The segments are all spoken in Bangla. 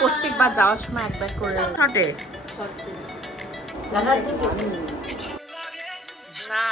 প্রত্যেকবার যাওয়ার সময় একবার করে না।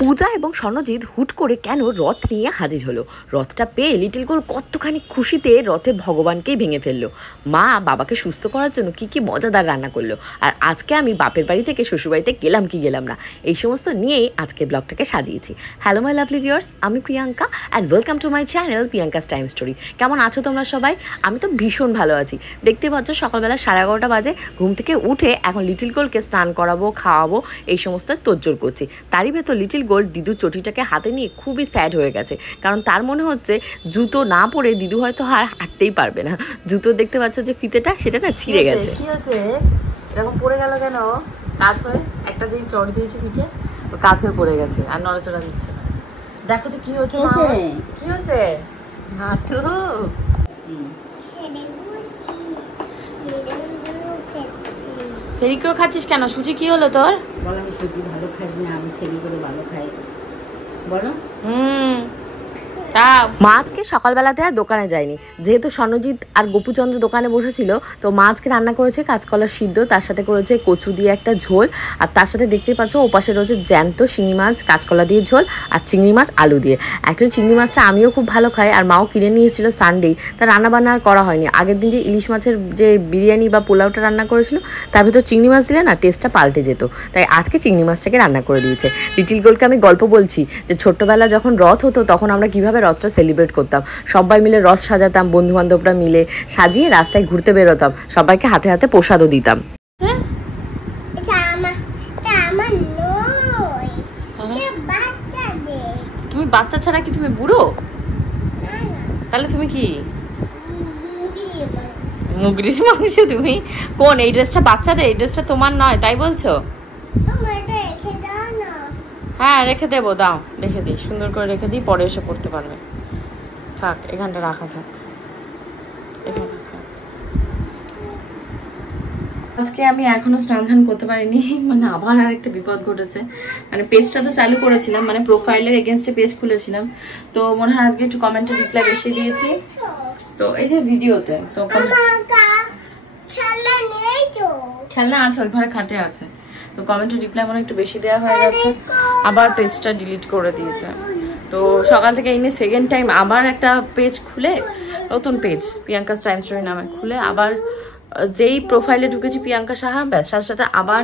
পূজা এবং স্বর্ণজিৎ হুট করে কেন রথ নিয়ে হাজির হলো। রথটা পেয়ে লিটিল গোল কতখানি খুশিতে রথে ভগবানকেই ভেঙে ফেললো। মা বাবাকে সুস্থ করার জন্য কি কি মজাদার রান্না করলো। আর আজকে আমি বাপের বাড়ি থেকে শ্বশুরবাড়িতে গেলাম কি গেলাম না, এই সমস্ত নিয়েই আজকে ব্লগটাকে সাজিয়েছি। হ্যালো মাই লাভলি ভিউয়ার্স, আমি Priyanka and welcome to my channel Priyanka's time story. কেমন আছো তোমরা সবাই? আমি তো ভীষণ ভালো আছি। দেখতে পাচ্ছ সকালবেলা 11:30 বাজে, ঘুম থেকে উঠে এখন লিটিল গোলকে স্নান করাবো, খাওয়াবো, এই সমস্ত তোড়জোড় করছি। তারই ভেতর লিটিল গোল দিদুর চটিটাকে হাতে নিয়ে খুবই স্যাড হয়ে গেছে, কারণ তার মনে হচ্ছে জুতো না পরে দিদু হয়তো আর হাঁটতেই পারবে না। জুতো দেখতে পাচ্ছ যে ফিতেটা, সেটা না ছিঁড়ে গেছে। কি হচ্ছে এরকম পড়ে গেল কেন? কাত হয়ে একটা যে চড় দিয়েছে পিঠে, কাত হয়ে পড়ে গেছে আর নড়াচড়া দিচ্ছে না। দেখো তো কি হচ্ছে, কি হচ্ছে? সেরিগুলো খাচ্ছিস কেন? সুজি কি হলো তোর? বল আমি সুজি ভালো খাই না, আমি সেরিগুলো ভালো খাই। বলো। মা আজকে সকালবেলাতে আর দোকানে যায়নি, যেহেতু স্বর্ণজিৎ আর গোপুচন্দ্র দোকানে বসেছিল। তো মা আজকে রান্না করেছে কাঁচকলার সিদ্ধ, তার সাথে করেছে কচু দিয়ে একটা ঝোল, আর তার সাথে দেখতে পাচ্ছ ওপাশে রয়েছে জ্যান্ত শিঙি মাছ কাঁচকলা দিয়ে ঝোল, আর চিংড়ি মাছ আলু দিয়ে। অ্যাকচুয়ালি চিংড়ি মাছটা আমিও খুব ভালো খাই, আর মাও কিনে নিয়ে এসেছিলো সানডেই, তার রান্নাবান্না আর করা হয়নি। আগের দিন যে ইলিশ মাছের যে বিরিয়ানি বা পোলাওটা রান্না করেছিল, তার ভেতর চিংড়ি মাছ দিলে না টেস্টটা পাল্টে যেত, তাই আজকে চিংড়ি মাছটাকে রান্না করে দিয়েছে। লিটিল গোলকে আমি গল্প বলছি যে ছোট্টবেলা যখন রথ হতো তখন আমরা কিভাবে রথটা সেলিব্রেট করতাম। সবাই মিলে রথ সাজাতাম, বন্ধু বান্ধবরা মিলে সাজিয়ে রাস্তায় ঘুরতে বেরোতাম, সবাইকে হাতে হাতে প্রসাদও দিতাম। তুমি বাচ্চা ছাড়া কি তুমি বুড়ো? তাহলে তুমি কি? মুগরির মাংস। তুমি কোন? এই ড্রেসটা বাচ্চাদের, এই ড্রেসটা তোমার নয় তাই বলছো? হ্যাঁ রেখে দেবো, দাও রেখে দিই, সুন্দর করে রেখে দিই, পরে এসে পড়তে পারবে। থাক, এখানটা রাখা থাক, এখানে। আজকে আমি এখনো স্নান করতে পারিনি, মানে আবার আর একটা বিপদ ঘটেছে। মানে পেজটা তো চালু করেছিলাম, মানে প্রোফাইলের এগেনস্টে পেজ খুলেছিলাম, তো মনে হয় আজকে একটু কমেন্টে রিপ্লাই বেশি দিয়েছি। তো এই যে ভিডিওতে তো খেলনা আছে, ওই ঘরে খাটে আছে, তো কমেন্টে রিপ্লাই মনে একটু বেশি দেওয়া হয়ে গেছে, আবার পেজটা ডিলিট করে দিয়েছে। তো সকাল থেকে এই নিয়ে সেকেন্ড টাইম আবার একটা পেজ খুলে, নতুন পেজ প্রিয়াঙ্কাস টাইম স্টোরি নামে খুলে, আবার যেই প্রোফাইলে ঢুকেছি প্রিয়াঙ্কা সাহা, ব্যাস সাথে সাথে আবার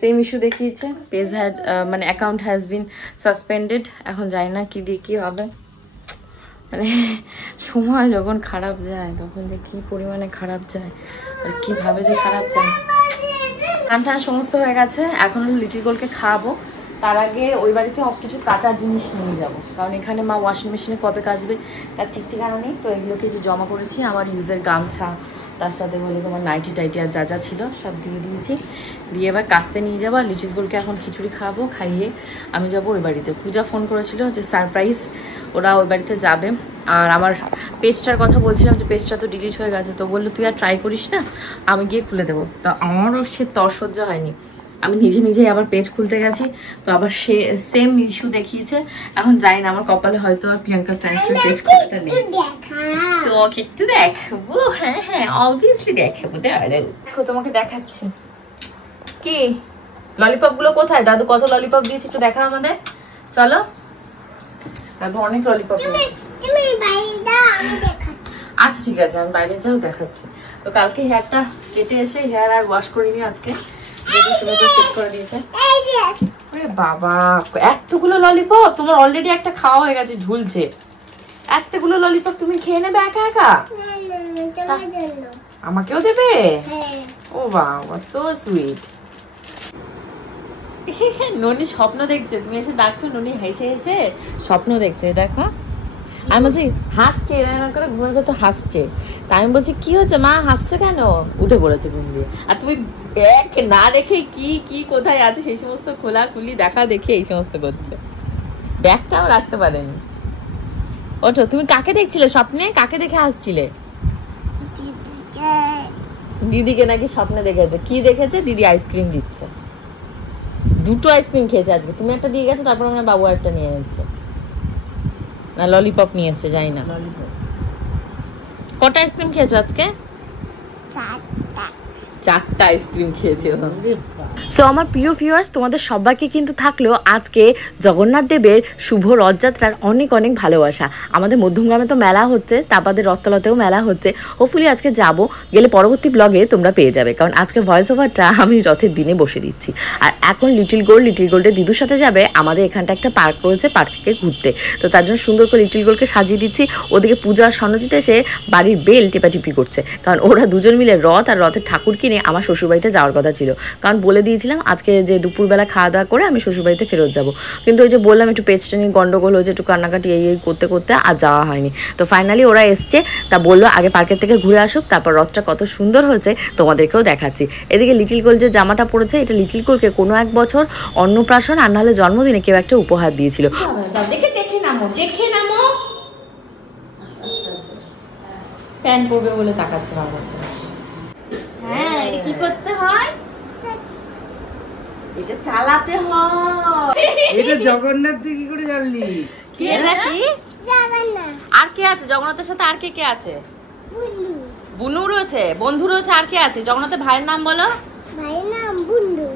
সেম ইস্যু দেখিয়েছে, পেজ হ্যাজ মানে অ্যাকাউন্ট হ্যাজ বিন সাসপেন্ডেড। এখন জানি না কি দিয়ে কী হবে, মানে সময় যখন খারাপ যায় তখন যে কী পরিমাণে খারাপ যায় আর কীভাবে যে খারাপ যায়। টান সমস্ত হয়ে গেছে, এখন হলো লিটিল গোলকে খাওয়াবো, তার আগে ওই বাড়িতে কিছু কাঁচার জিনিস নিয়ে যাব, কারণ এখানে মা ওয়াশিং মেশিনে কবে কাচবে তার ঠিক ঠিকানা নেই। তো এগুলোকে যে জমা করেছি, আমার ইউজের গামছা, তার সাথে হলে তোমার নাইটি টাইটি আর যা যা ছিল সব দিয়ে দিয়েছি, দিয়ে এবার কাচতে নিয়ে যাবো। আর লিটিল গোলকে এখন খিচুড়ি খাওয়াবো, খাইয়ে আমি যাবো ওই বাড়িতে। পূজা ফোন করেছিল যে সারপ্রাইজ ওরা ওই বাড়িতে যাবে। আর আমার পেজটার কথা বলছিলাম যে পেজটা তো ডিলিট হয়ে গেছে, তো বললো তুই আর ট্রাই করিস না, আমি গিয়ে খুলে দেবো। তো আমারও সে তর সহ্য হয়নি, আমি নিজে নিজেই আবার পেজ খুলতে গেছি, তো আবার সে সেম ইস্যু দেখিয়েছে। এখন যাই না, আমার কপালে হয়তো আর প্রিয়াঙ্কা টাইম স্টোরি পেজ খোলাটা নেই, তো ওকে একটু দেখাবো। হ্যাঁ হ্যাঁ অবভিয়াসলি দেখাবো, দেখো তোমাকে দেখাচ্ছি। কি ললিপপ গুলো কোথায়? দাদু কত ললিপপ দিয়েছে একটু দেখা আমাদের, চলো। দাদু অনেক ললিপপ দিয়েছে। আচ্ছা ঠিক আছে, আমি বাইরে যাও দেখাচ্ছি। তো কালকে হেয়ারটা কেটে এসে হেয়ার আর ওয়াশ করিনি, আজকে বাবা এতগুলো ললিপপ তোমার অলরেডি একটা খাওয়া হয়ে গেছে, ঝুলছে। এতগুলো ললিপপ তুমি খেয়ে নেবে একা একা? আমাকেও দেবে? ও বাবা সো সুইট। ননি স্বপ্ন দেখছে, তুমি এসে ডাকছো, ননি হেসে হেসে স্বপ্ন দেখছে, দেখো। আমি বলছি হাসছে, এরকম করে ঘুমের ভেতর হাসছে, তা আমি বলছি কি হচ্ছে মা, হাসছে কেন? উঠে পড়েছে ঘুম দিয়ে। আর তুমি ব্যাগ না রেখে কি কি কোথায় আছে সেই সমস্ত খোলাখুলি দেখা দেখে এই সমস্ত করছে, ব্যাগটাও রাখতে পারেনি। ওঠো, তুমি কাকে দেখছিলে স্বপ্নে? কাকে দেখে হাসছিলে? দিদিকে নাকি স্বপ্নে দেখেছে। কি দেখেছে? দিদি আইসক্রিম দিচ্ছে। দুটো আইসক্রিম খেয়েছে আজকে, তুমি একটা দিয়ে গেছো, তারপর আমরা বাবু একটা নিয়ে এসেছে, না ললিপপ নিয়ে এসেছে, যাই না। কটা আইসক্রিম খেয়েছো আজকে? 4টা আইসক্রিম খেয়েছে। সো আমার প্রিয় ভিউয়ার্স, তোমাদের সবাইকে কিন্তু থাকলো আজকে জগন্নাথ দেবের শুভ রথযাত্রার অনেক অনেক ভালোবাসা। আমাদের মধ্যমগ্রামে তো মেলা হচ্ছে, তারপরে রথতলাতেও মেলা হচ্ছে। হোপফুলি আজকে যাব, গেলে পরবর্তী ব্লগে তোমরা পেয়ে যাবে, কারণ আজকে ভয়েস ওভারটা আমি রথের দিনে বসে দিচ্ছি। আর এখন লিটিল গোল্ডের দিদুর সাথে যাবে আমাদের এখানটা একটা পার্ক রয়েছে, পার্ক থেকে ঘুরতে। তো তার জন্য সুন্দর করে লিটিল গোল্ডকে সাজিয়ে দিচ্ছি। ওদিকে পূজা আর স্বর্ণজিৎ এসে বাড়ির বেল টেপাটিপি করছে, কারণ ওরা দুজন মিলে রথ আর রথের ঠাকুর কিনে আমার শ্বশুরবাড়িতে যাওয়ার কথা ছিল, কারণ বলে দিয়েছিলাম আজকে যে দুপুরবেলা খাওয়া দাওয়া করে আমি শ্বশুরবাড়িতে ফেরত যাব। কিন্তু ওই যে বললাম একটু পেজটা নিয়ে গন্ডগোল হয়েছে, একটু কান্নাকাটি এই করতে করতে আর যাওয়া হয়নি। তো ফাইনালি ওরা এসছে, তা বললো আগে পার্কের থেকে ঘুরে আসুক, তারপর রথটা কত সুন্দর হয়েছে তোমাদেরকেও দেখাচ্ছি। এদিকে লিটিল গোল্ড যে জামাটা পরেছে, এটা লিটিল গোল্ডকে কোনো এক বছর অন্নপ্রাশন আর নাহলে জন্মদিনে কেউ একটা উপহার দিয়েছিল। দেখে নামো প্যান্ট পরবে বলে তাকাচ্ছে বাবা। হ্যাঁ, এটা কি করতে হয়? এটা চালাতে হয়। এটা জগন্নাথ, তুই কি করে জানলি? কি এটা কি? জগন্নাথ। আর কে আছে জগন্নাথের সাথে? আর কে আছে? বুনু রয়েছে, বন্ধু রয়েছে, আর কে আছে? জগন্নাথের ভাইয়ের নাম বলো। ভাইয়ের নাম বুন্ডু।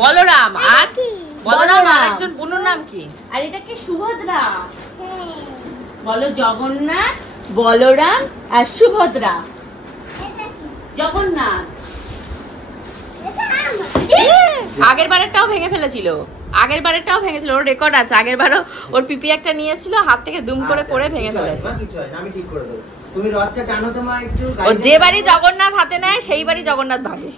বলরাম। আর বলরাম আর একজন বুনুর নাম কি? আর এটা কি? সুভদ্রা। হ্যাঁ, বলো জগন্নাথ, বলরাম আর সুভদ্রা। এটা কি? জগন্নাথ। এটা আমার। আগের বারেরটাও ভেঙে ফেলেছিল, ওর রেকর্ড আছে। আগের বারও ওর পিপি একটা নিয়েছিল, হাত থেকে দুম করে পড়ে ভেঙে ফেলেছে। কিছু হয় না, আমি ঠিক করে দেব। তুমি রথটা টানো তো মা একটু। ও যে বাড়ি জগন্নাথ হাতে নেয় সেই বাড়ি জগন্নাথ ভাঙে,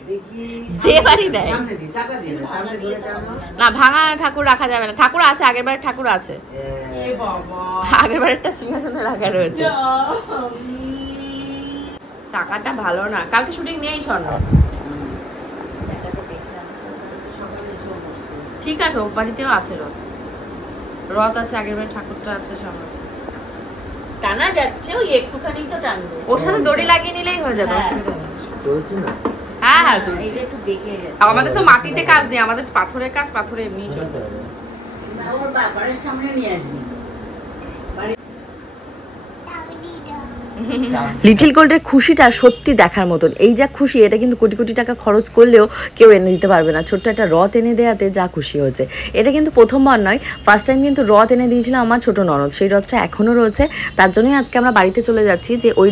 যে বাড়ি দেয়। সামনে দি, চাকা দিয়ে না, সামনে ধরে টানো। না, ভাঙা ঠাকুর রাখা যাবে না। ঠাকুর আছে, আগের বারের ঠাকুর আছে, এ বাবা, আগের বারেরটা সিংহাসনে রাখা রয়েছে। চাকাটা ভালো না, কালকে শুটিং নেই স্বর্ণ। ঠিক আছে, ও বাড়িতেও আছে রথ আছে, আগের বারে ঠাকুরটা আছে, সব আছে। টানা যাচ্ছে, ওই একটুখানি তো টানবে। ওর সাথে দড়ি লাগিয়ে নিলেই হয়ে যাবে, হ্যাঁ। অসুবিধা নেই। চলছে না? হ্যাঁ চলছে। এটা একটু বেঁকে গেছে। আমাদের তো মাটিতে কাজ নেই, আমাদের পাথরের কাজ, পাথরে এমনি চলবে। ওর বাবার সামনে নিয়ে আসবি। লিটিল গোল্ডের খুশিটা সত্যি দেখার মতন। এই যা খুশি, এটা কিন্তু কোটি কোটি টাকা খরচ করলেও কেউ এনে দিতে পারবে না। ছোট্ট একটা রথ এনে দেওয়াতে যা খুশি হয়েছে। এটা কিন্তু প্রথমবার নয়, ফার্স্ট টাইম কিন্তু রথ এনে দিয়েছিল আমার ছোট ননদ। সেই রথটা এখনও রয়েছে, তার জন্যই আজকে আমরা বাড়িতে চলে যাচ্ছি, যে ওই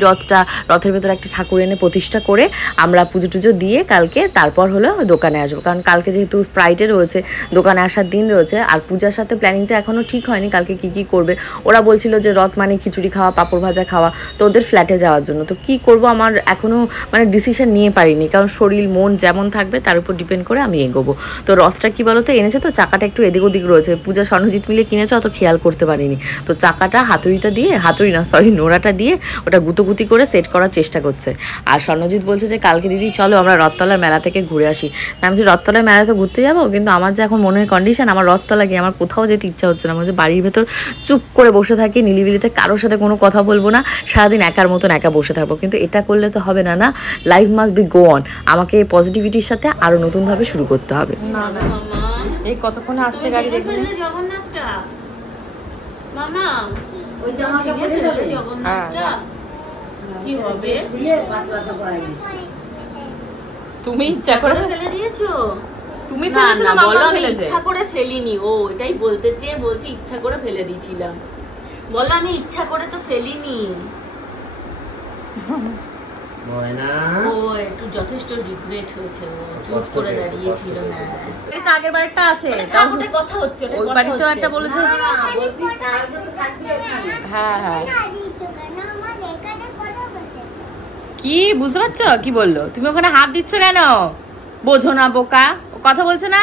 রথের ভেতরে একটা ঠাকুর এনে প্রতিষ্ঠা করে আমরা পুজো টুজো দিয়ে কালকে তারপর হলো দোকানে আসবো। কারণ কালকে যেহেতু ফ্রাইডে রয়েছে, দোকানে আসার দিন রয়েছে। আর পূজার সাথে প্ল্যানিংটা এখনও ঠিক হয়নি কালকে কি কি করবে। ওরা বলছিল যে রথ মানে খিচুড়ি খাওয়া, পাঁপড় ভাজা খাওয়া, তো ওদের ফ্ল্যাটে যাওয়ার জন্য। তো কি করব আমার এখনও মানে ডিসিশন নিয়ে পারিনি, কারণ শরীর মন যেমন থাকবে তার উপর ডিপেন্ড করে আমি এগোবো। তো রথটা কি বলতো এনেছে, তো চাকাটা একটু এদিক ওদিক রয়েছে। পূজা স্বর্ণজিৎ মিলে কিনেছে, অত খেয়াল করতে পারিনি। তো চাকাটা নোড়াটা দিয়ে ওটা গুতোগুতি করে সেট করার চেষ্টা করছে। আর স্বর্ণজিৎ বলছে যে কালকে দিদি চলো আমরা রথতলার মেলা থেকে ঘুরে আসি। আমি যে রথতলার মেলা তো ঘুরতে যাবো, কিন্তু আমার যে এখন মনের কন্ডিশন, আমার রথতলা গিয়ে আমার কোথাও যেতে ইচ্ছা হচ্ছে না। আমার যে বাড়ির ভেতর চুপ করে বসে থাকি নিলিবিলিতে, কারোর সাথে কোনো কথা বলবো না, সারাদিন একার মতন একা বসে থাকবো। কিন্তু এটা করলে তো হবে না, না, life must be go on. আমাকে পজিটিভিটির সাথে আরো নতুনভাবে শুরু করতে হবে। না না মামা, এই কতক্ষণ আসছে গাড়ি দেখবে। জগন্নাথটা মামা, ওই জামাটা পরে যাবে জগন্নাথটা কি হবে? খুলে পাতলা তো পরাই দিছি। তুমি ইচ্ছা করে ফেলে দিয়েছো? তুমি ফেলেছো না বলো, মামা আমি ফেলেছে? ইচ্ছা করে ফেলিনি। ও এটাই বলতে চেয়ে বলছি ইচ্ছা করে ফেলে দিয়েছিলাম। বলো আমি ইচ্ছা করে তো ফেলিনি। ময়না, ও একটু যথেষ্ট রিগ্রেট হয়েছে, ও চুপ করে দাঁড়িয়েছিল না। এটা আগের বারটা আছে, ওটা কথা হচ্ছে, ওটা ওই কথা বাড়িতেও হচ্ছে। একটা বলেছে। বলছি কালকে তো থাকবি এখানে। হ্যাঁ হ্যাঁ, না দিচ্ছ কেন? আমার এখানে কথা বলতে। কি বুঝতে পারছো কি বললো? তুমি ওখানে হাত দিচ্ছ কেন? বোঝো না বোকা, ও কথা বলছে না,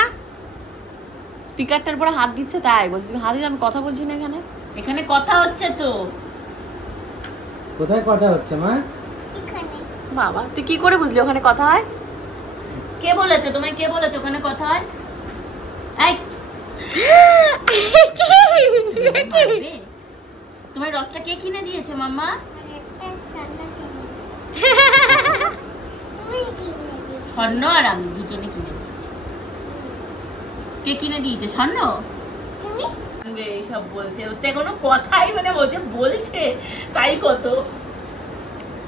স্পিকারটার পরে হাত দিচ্ছে, তাই বলছি তুমি হাত দিলে আমি কথা বলছি না। এখানে এখানে কথা হচ্ছে তো। কোথায় কথা হচ্ছে মা? এখানে। বাবা তুই কি করে বুঝলি ওখানে কথা হয়? কে বলেছে তোমায়? কে বলেছে ওখানে কথা হয়? এই মারবে। তোমার রথটা কে কিনে দিয়েছে মাম্মা? আর একটা সান্না কিনে। তুমি কিনে দিয়েছো। স্বর্ণ আর আমি দুজনে কিনে দিয়েছি। কে কিনে দিয়েছে? স্বর্ণ তুমি এইসব বলছে, ওতে কোনো কথাই মানে বলছে তাই কত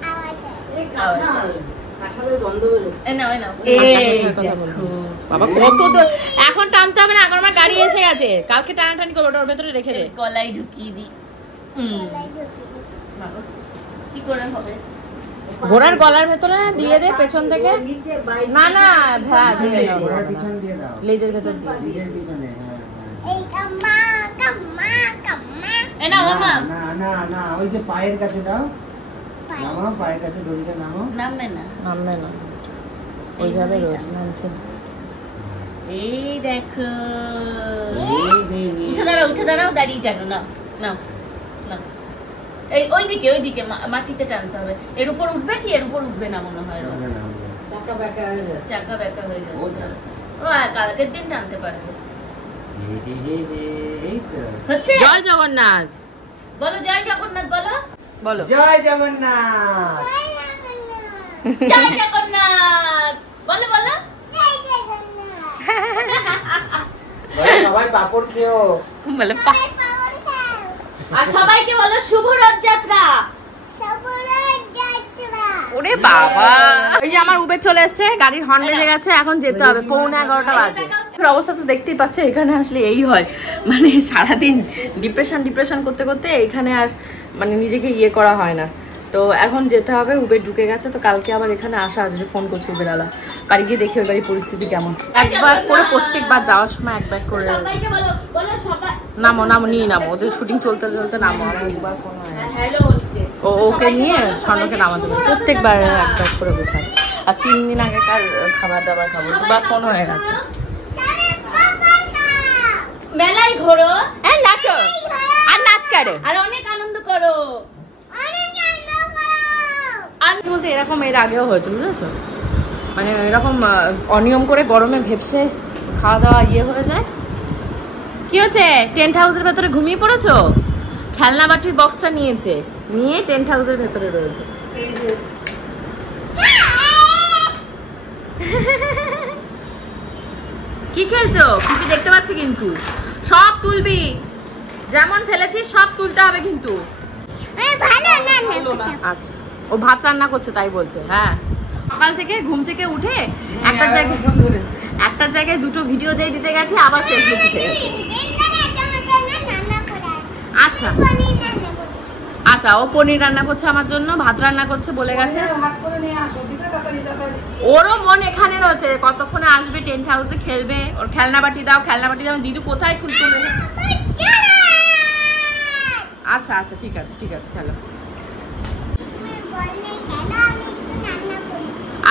আওয়াজ এই কাঁঠাল, কাঁঠালের গন্ধ বেরোচ্ছে। এই নাও, এই নাও। এই এই কথা দেখো। বলবো। বাবা কত দূর এখন টানতে হবে না, এখন আমার গাড়ি এসে গেছে, কালকে টানাটানি করো, ওটার ভেতরে রেখে দে। এর গলায় ঢুকিয়ে দিই। গলায় ঢুকিয়ে দিই। বাবা, কি করে হবে? ঘোড়ার গলার ভেতরে দিয়ে দে পেছন থেকে। ওর নিচে বাইরে না না ভ্যা দিয়ে দাও, ঘোড়ার পিছন দিয়ে দাও। লেজের ভেতর দিয়ে দাও। নিজের পিছনে, হ্যাঁ, হ্যাঁ। এই কাম্মা কাম্মা কাম্মা এই নাও মামা। না না না, ওই যে পায়ের কাছে দাও, পায়ে। নামাও, পায়ের কাছে দড়িটা নামাও। নামবে না। নামবে না, ওইভাবে রয়েছে নামছে না। এই দেখো, এই রে রে। উঠে দাঁড়াও, দাঁড়িয়ে টানো, নাও নাও নাও। এই ওইদিকে মাটিতে টানতে হবে। এর উপর উঠবে কি? এর উপর উঠবে না মনে হয়, না, না, না, না। চাকা বেঁকা হয়ে ও যাচ্ছে। যা। ও আর কালকের দিন টানতে পারবে। রে রে রে রে, এই তো। হচ্ছে? জয় জগন্নাথ বলো জয় জগন্নাথ, বলো বলো। জয় জগন্নাথ। জয় জগন্নাথ জয় জগন্নাথ, বলো বলো। জয় জগন্নাথ বলো, সবাই পাপড় খেও। বলে জয় পাওয়ার খাও আর সবাইকে বলো শুভ রথযাত্রা। সবুজ যাত্রা ওরে বাবা, এই যে আমার উবের চলে এসেছে, গাড়ির হর্ন বেজে গেছে, এখন যেতে হবে, 11:45 বাজে। অবস্থা তো দেখতেই পাচ্ছে, এখানে আসলে এই হয়, মানে সারাদিন ডিপ্রেশন করতে করতে এখানে আর মানে নিজেকে ইয়ে করা হয় না। তো এখন যেতে হবে, উবের ঢুকে গেছে, তো কালকে আবার এখানে আসা আছে, ফোন করছে উবেরওয়ালা, বাড়ি গিয়ে দেখি ওই বাড়ির পরিস্থিতি কেমন। একবার করে প্রত্যেকবার যাওয়ার সময় একবার করে সবাইকে বলো, বলো সবাই। নামো নিয়ে নামো, ওদের শুটিং চলতে নামো। আমার দুবার ফোন হয় হ্যালো হচ্ছে। ওকে নিয়ে স্বর্ণকে নামাতে হবে, প্রত্যেকবার একবার করে বোঝায়। আর 3 দিন আগেকার খাবার দাবার খাবো, দুবার ফোন হয়ে গেছে। মেলায় ঘোরো এই নাচো আর নাচ করে আর অনেক আনন্দ করো। আজ বলতে এরকম এর আগেও হয়েছে, বুঝেছো, মানে এরকম অনিয়ম করে গরমে ভেপসে খাওয়া দাওয়া ইয়ে হয়ে যায়। কি হচ্ছে? টেন্ট হাউসের ভেতরে ঘুমিয়ে পড়েছো? খেলনা বাটির বক্সটা নিয়ে টেন্ট হাউসের ভেতরে রয়েছে। কি খেলছো? কিছু দেখতে পাচ্ছি, কিন্তু সব তুলবি, যেমন ফেলেছিস সব তুলতে হবে কিন্তু। ভালো না আচ্ছা, ও ভাত রান্না করছে তাই বলছে। হ্যাঁ, সকাল থেকে ঘুম থেকে উঠে একটা জায়গায় দুটো ভিডিও যাই দিতে গেছে, আবার ফেসবুক উঠে গেছে। আচ্ছা আচ্ছা, ও পনির রান্না করছে আমার জন্য, ভাত রান্না করছে বলে গেছে। ওরও মন এখানে রয়েছে, কতক্ষণে আসবে টেন্ট হাউসে, খেলবে। ওর খেলনা বাটি দাও দিদু কোথায় খুলতে? আচ্ছা আচ্ছা, ঠিক আছে খেলো।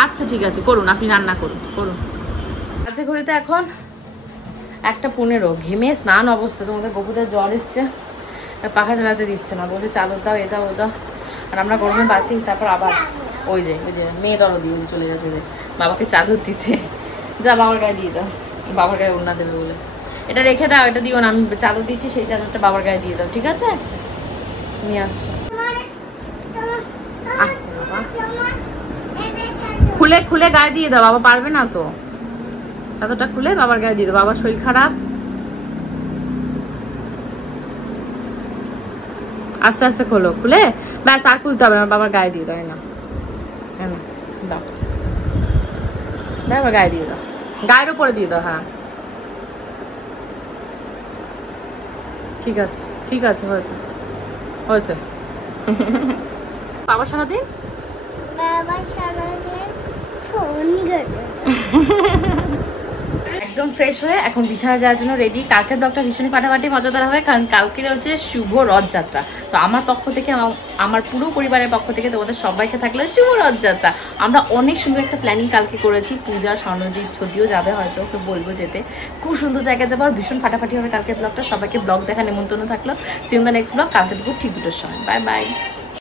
আচ্ছা ঠিক আছে, করুন, আপনি রান্না করুন। আচ্ছা, ঘড়িতে এখন 1:15, ঘেমে স্নান অবস্থা। তোমাদের বকুদের জ্বর এসছে, পাখা চালাতে দিচ্ছে না, বলছে চাদর দাও, এটা ওটা, আর আমরা গরমে বাঁচি। তারপর আবার ওই যে মেয়ে দরদি চলে গেছে বাবাকে চাদর দিতে, যা বাবার গায়ে দিয়ে দাও, বাবার গায়ে ওড়না দেবে বলে। এটা রেখে দাও, এটা দিও না, আমি চাদর দিচ্ছি, সেই চাদরটা বাবার গায়ে দিয়ে দাও, ঠিক আছে? নিয়ে আসছি। আসতে বাবা, খুলে গায়ে দিয়ে দাও, বাবা পারবে না তো, চাদরটা খুলে বাবার গায়ে দিয়ে দাও, বাবার শরীর খারাপ। আস্তে আস্তে খুলে ব্যাস, আর খুলতে হবে না, বাবার গায়ে দিয়ে দাও। না দাও, বাবার গায়ে দিয়ে দাও, গায়ের উপরে দিয়ে দাও। হ্যাঁ ঠিক আছে হয়েছে। বাবার সারাদিন ফোন ঘাটে একদম ফ্রেশ হয়ে এখন বিছানা যাওয়ার জন্য রেডি। কালকের ব্লগটা ভীষণই ফাটাফাটি মজাদার হবে, কারণ কালকে হচ্ছে শুভ রথযাত্রা। তো আমার পক্ষ থেকে, আমার পুরো পরিবারের পক্ষ থেকে তোমাদের সবাইকে থাকলে শুভ রথযাত্রা। আমরা অনেক সুন্দর একটা প্ল্যানিং কালকে করেছি। পূজা, স্বর্ণজিৎ, ছদিও যাবে, হয়তো ওকে বলবো যেতে। খুব সুন্দর জায়গায় যাবো, আর ভীষণ ফাটাফাটি হবে কালকের ব্লগটা। সবাইকে ব্লগ দেখা নেমন্তন্ন থাকলো। See in the next blog, কালকে দুপুর ঠিক 2টোর সময়। Bye by.